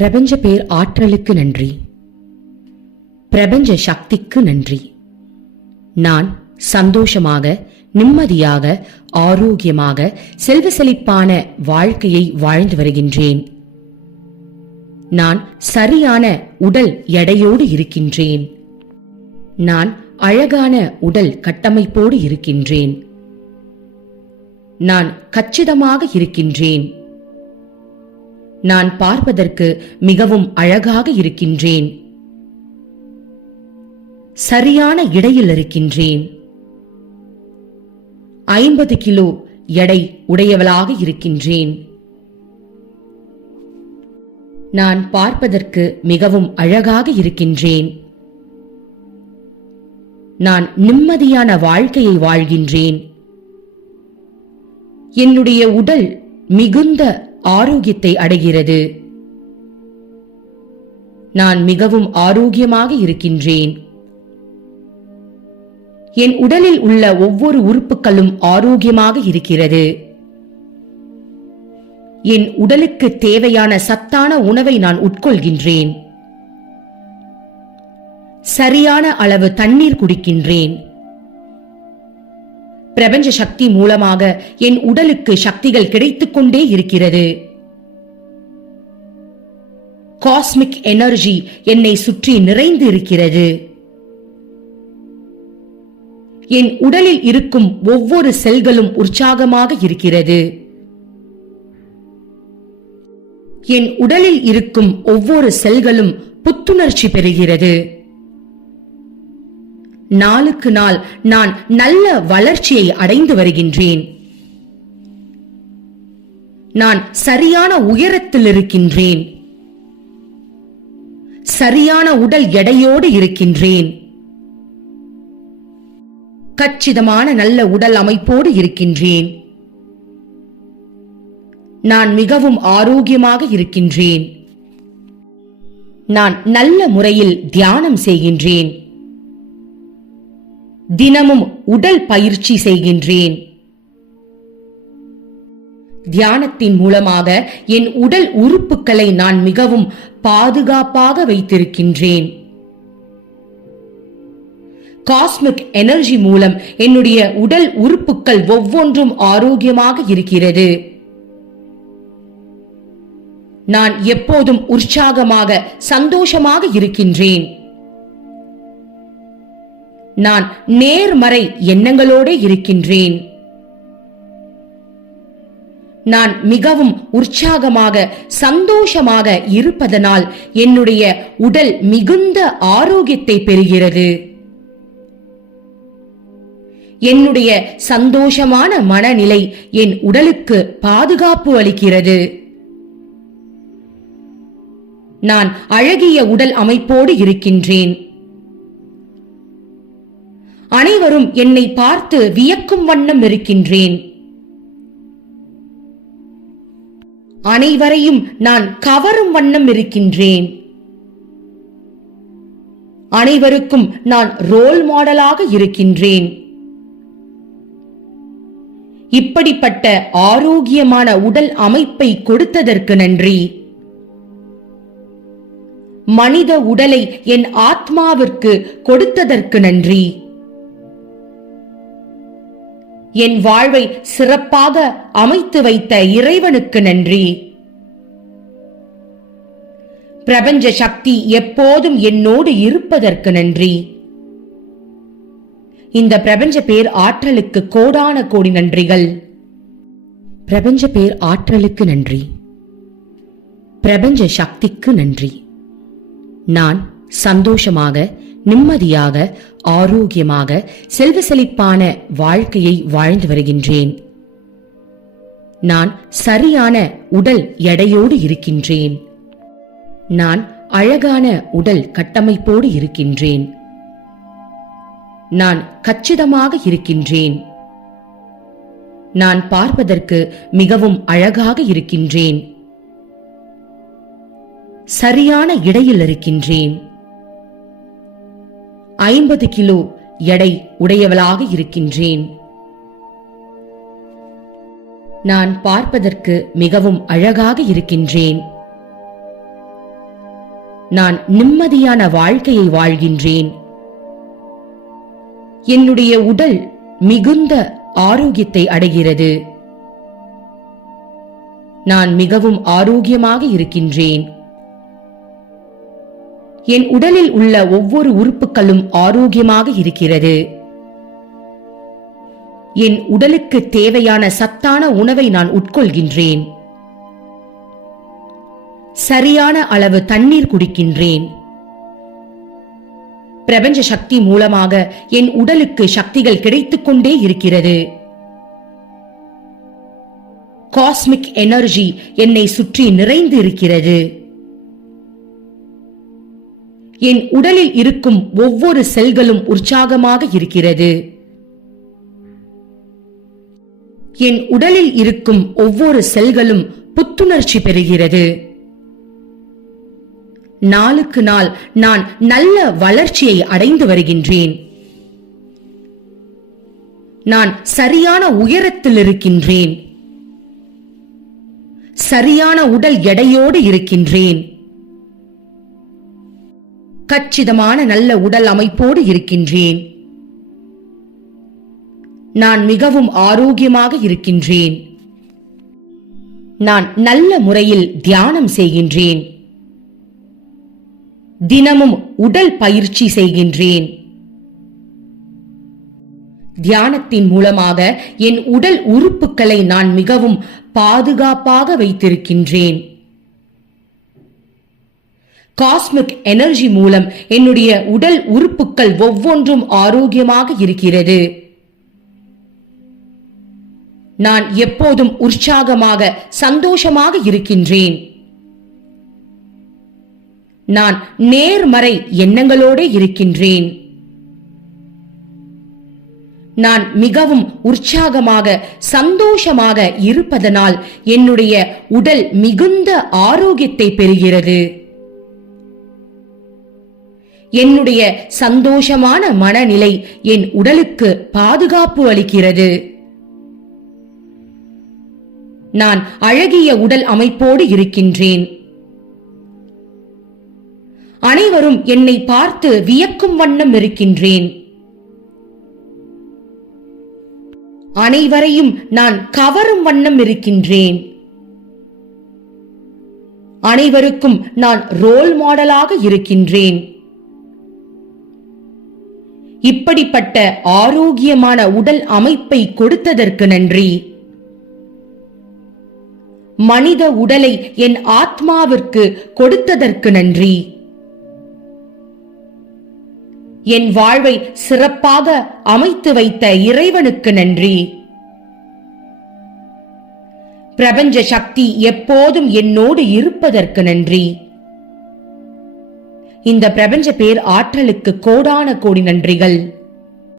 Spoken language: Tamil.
பிரபஞ்ச பேர் ஆற்றலுக்கு நன்றி. பிரபஞ்ச சக்திக்கு நன்றி. நான் சந்தோஷமாக நிம்மதியாக ஆரோக்கியமாக செல்வ செழிப்பான வாழ்க்கையை வாழ்ந்து வருகின்றேன். நான் சரியான உடல் எடையோடு இருக்கின்றேன். நான் அழகான உடல் கட்டமைப்போடு இருக்கின்றேன். நான் கச்சிதமாக இருக்கின்றேன். நான் பார்ப்பதற்கு மிகவும் அழகாக இருக்கின்றேன். சரியான இடையில் இருக்கின்றேன். ஐம்பது கிலோ எடை உடையவளாக இருக்கின்றேன். நான் பார்ப்பதற்கு மிகவும் அழகாக இருக்கின்றேன். நான் நிம்மதியான வாழ்க்கையை வாழ்கின்றேன். என்னுடைய உடல் மிகுந்த ஆரோக்கியத்தை அடைகிறது. நான் மிகவும் ஆரோக்கியமாக இருக்கின்றேன். என் உடலில் உள்ள ஒவ்வொரு உறுப்புகளும் ஆரோக்கியமாக இருக்கிறது. என் உடலுக்கு தேவையான சத்தான உணவை நான் உட்கொள்கின்றேன். சரியான அளவு தண்ணீர் குடிக்கின்றேன். பிரபஞ்ச சக்தி மூலமாக என் உடலுக்கு சக்திகள் கிடைத்துக் கொண்டே இருக்கிறது. காஸ்மிக் எனர்ஜி என்னை சுற்றி நிறைந்து இருக்கிறது. என் உடலில் இருக்கும் ஒவ்வொரு செல்களும் உற்சாகமாக இருக்கிறது. என் உடலில் இருக்கும் ஒவ்வொரு செல்களும் புத்துணர்ச்சி பெறுகிறது. நாளுக்கு நாள் நான் நல்ல வளர்ச்சியை அடைந்து வருகின்றேன். நான் சரியான உயரத்தில் இருக்கின்றேன். சரியான உடல் எடையோடு இருக்கின்றேன். கச்சிதமான நல்ல உடல் அமைப்போடு இருக்கின்றேன். நான் மிகவும் ஆரோக்கியமாக இருக்கின்றேன். நான் நல்ல முறையில் தியானம் செய்கின்றேன். தினமும் உடல் பயிற்சி செய்கின்றேன். தியானத்தின் மூலமாக என் உடல் உறுப்புகளை நான் மிகவும் பாதுகாப்பாக வைத்திருக்கின்றேன். காஸ்மிக் எனர்ஜி மூலம் என்னுடைய உடல் உறுப்புகள் ஒவ்வொன்றும் ஆரோக்கியமாக இருக்கிறது. நான் எப்போதும் உற்சாகமாக சந்தோஷமாக இருக்கின்றேன். நான் நேர்மறை எண்ணங்களோடு இருக்கின்றேன். நான் மிகவும் உற்சாகமாக சந்தோஷமாக இருப்பதனால் என்னுடைய உடல் மிகுந்த ஆரோக்கியத்தை பெறுகிறது. என்னுடைய சந்தோஷமான மனநிலை என் உடலுக்கு பாதுகாப்பு அளிக்கிறது. நான் அழகிய உடல் அமைப்போடு இருக்கின்றேன். அனைவரும் என்னை பார்த்து வியக்கும் வண்ணம் இருக்கின்றேன். அனைவரையும் நான் கவரும் வண்ணம் இருக்கின்றேன். அனைவருக்கும் நான் ரோல் மாடலாக இருக்கின்றேன். இப்படிப்பட்ட ஆரோக்கியமான உடல் அமைப்பை கொடுத்ததற்கு நன்றி. மனித உடலை என் ஆத்மாவிற்கு கொடுத்ததற்கு நன்றி. என் வாழ்வை சிறப்பாக அமைத்து வைத்த இறைவனுக்கு நன்றி. பிரபஞ்ச சக்தி எப்போதும் என்னோடு இருப்பதற்கு நன்றி. இந்த பிரபஞ்ச பேர் ஆற்றலுக்கு கோடான கோடி நன்றிகள். பிரபஞ்ச பேர் ஆற்றலுக்கு நன்றி. பிரபஞ்ச சக்திக்கு நன்றி. நான் சந்தோஷமாக நிம்மதியாக ஆரோக்கியமாக செல்வ செழிப்பான வாழ்க்கையை வாழ்ந்து வருகின்றேன். நான் சரியான உடல் எடையோடு இருக்கின்றேன். நான் அழகான உடல் கட்டமைப்போடு இருக்கின்றேன். நான் கச்சிதமாக இருக்கின்றேன். நான் பார்ப்பதற்கு மிகவும் அழகாக இருக்கின்றேன். சரியான இடையில் இருக்கின்றேன். ஐம்பது கிலோ எடை உடையவளாக இருக்கின்றேன். நான் பார்ப்பதற்கு மிகவும் அழகாக இருக்கின்றேன். நான் நிம்மதியான வாழ்க்கையை வாழ்கின்றேன். என்னுடைய உடல் மிகுந்த ஆரோக்கியத்தை அடைகிறது. நான் மிகவும் ஆரோக்கியமாக இருக்கின்றேன். என் உடலில் உள்ள ஒவ்வொரு உறுப்புகளும் ஆரோக்கியமாக இருக்கிறது. என் உடலுக்கு தேவையான சத்தான உணவை நான் உட்கொள்கின்றேன். சரியான அளவு தண்ணீர் குடிக்கின்றேன். பிரபஞ்ச சக்தி மூலமாக என் உடலுக்கு சக்திகள் கிடைத்துக் கொண்டே இருக்கிறது. காஸ்மிக் எனர்ஜி என்னை சுற்றி நிறைந்து இருக்கிறது. என் உடலில் இருக்கும் ஒவ்வொரு செல்களும் உற்சாகமாக இருக்கிறது. என் உடலில் இருக்கும் ஒவ்வொரு செல்களும் புத்துணர்ச்சி பெறுகிறது. நாளுக்கு நாள் நான் நல்ல வளர்ச்சியை அடைந்து வருகின்றேன். நான் சரியான உயரத்தில் இருக்கின்றேன். சரியான உடல் எடையோடு இருக்கின்றேன். கச்சிதமான நல்ல உடல் அமைப்போடு இருக்கின்றேன். நான் மிகவும் ஆரோக்கியமாக இருக்கின்றேன். நான் நல்ல முறையில் தியானம் செய்கின்றேன். தினமும் உடல் பயிற்சி செய்கின்றேன். தியானத்தின் மூலமாக என் உடல் உறுப்புகளை நான் மிகவும் பாதுகாப்பாக வைத்திருக்கின்றேன். காஸ்மிக் எனர்ஜி மூலம் என்னுடைய உடல் உறுப்புகள் ஒவ்வொன்றும் ஆரோக்கியமாக இருக்கிறது. நான் எப்போதும் உற்சாகமாக சந்தோஷமாக இருக்கின்றேன். நான் நேர்மறை எண்ணங்களோடு இருக்கின்றேன். நான் மிகவும் உற்சாகமாக சந்தோஷமாக இருப்பதனால் என்னுடைய உடல் மிகுந்த ஆரோக்கியத்தை பெறுகிறது. என்னுடைய சந்தோஷமான மனநிலை என் உடலுக்கு பாதுகாப்பு அளிக்கிறது. நான் அழகிய உடல் அமைப்போடு இருக்கின்றேன். அனைவரும் என்னை பார்த்து வியக்கும் வண்ணம் இருக்கின்றேன். அனைவரையும் நான் கவரும் வண்ணம் இருக்கின்றேன். அனைவருக்கும் நான் ரோல் மாடலாக இருக்கின்றேன். இப்படிப்பட்ட ஆரோக்கியமான உடல் அமைப்பை கொடுத்ததற்கு நன்றி. மனித உடலை என் ஆத்மாவிற்கு கொடுத்ததற்கு நன்றி. என் வாழ்வை சிறப்பாக அமைத்து வைத்த இறைவனுக்கு நன்றி. பிரபஞ்ச சக்தி எப்போதும் என்னோடு இருப்பதற்கு நன்றி. இந்த பிரபஞ்ச பேர் ஆற்றலுக்கு கோடான கோடி நன்றிகள்.